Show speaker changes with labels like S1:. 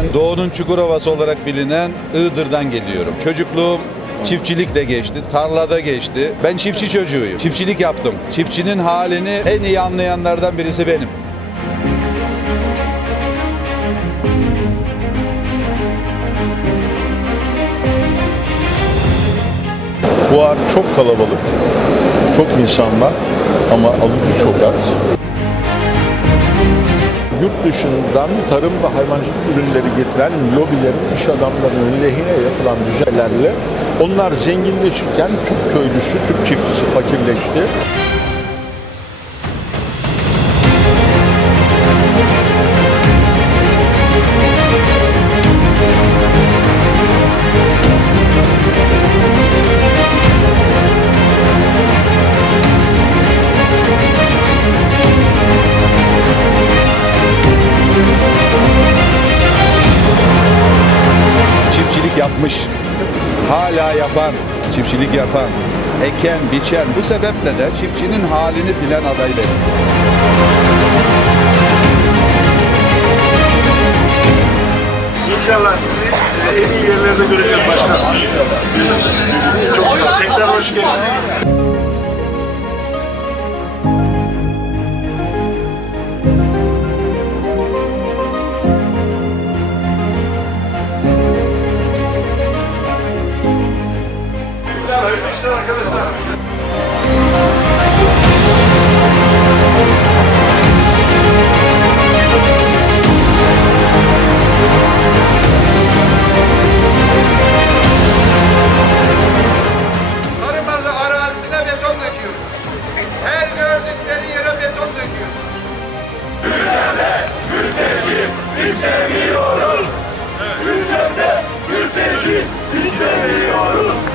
S1: Ben Doğu'nun Çukurovası olarak bilinen Iğdır'dan geliyorum. Çocukluğum çiftçilikle geçti, tarlada geçti. Ben çiftçi çocuğuyum. Çiftçilik yaptım. Çiftçinin halini en iyi anlayanlardan birisi benim.
S2: Fuar çok kalabalık, çok insan var ama alıcı çok az. Yurt dışından tarım ve hayvancılık ürünleri getiren lobilerin iş adamlarının lehine yapılan düzenlerle onlar zenginleşirken Türk köylüsü, Türk çiftçisi fakirleşti.
S1: Yapmış, hala yapan, çiftçilik yapan, eken, biçen. Bu sebeple de çiftçinin halini bilen aday benim.
S3: İnşallah sizi e, en iyi yerlerde göreceğiz başkanım. Çok güzel. Tekrar hoş geldiniz. Hayırlı işler arkadaşlar.
S4: Tarımazı arazisine beton döküyor. Her gördükleri yere beton döküyor.
S3: Ülkemde mülteci istemiyoruz.